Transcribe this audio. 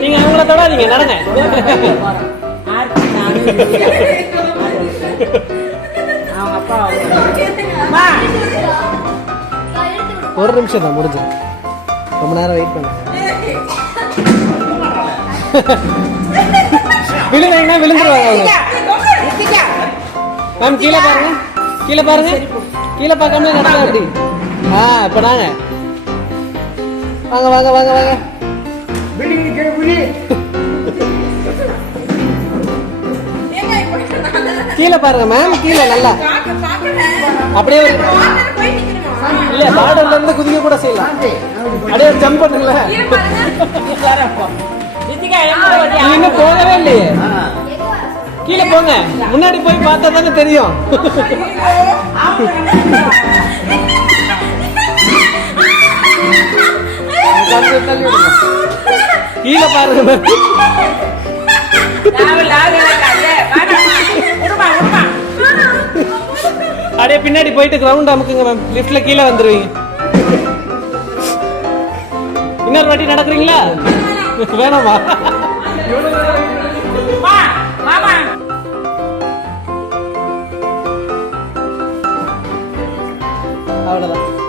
நீங்க அவங்கள தொடாதீங்க, நடங்க. ஒரு நிமிஷம் தான் முடிஞ்சு, ரொம்ப நேரம் வெயிட் பண்ண. விழுந்தீங்கன்னா விழுந்துருவாங்க அவங்க. மேம் கீழே பாருங்க, கீழே பாருங்க, கீழே பார்க்காம நடக்கலாம் அப்படி. இப்ப நாங்க வாங்க வாங்க வாங்க வாங்க. கீழே பாருங்க மேம், கீழே நல்லா அப்படியே இல்ல பார்டர்ல இருந்து குதிக்க கூட செய்யலாம். அப்படியே ஜம்ப் பண்ணுங்கள. இன்னும் போகவே இல்லையே, கீழே போங்க. முன்னாடி போய் பார்த்தா தானே தெரியும். கீழே பாருங்க. அப்படியே பின்னாடி போயிட்டு கிரவுண்ட் அமுக்குங்க மேம். லிஃப்ட்ல கீழே வந்துருவீங்க. இன்னொரு வாட்டி நடக்கிறீங்களா? வேணாமா? அவ்வளவுதான்.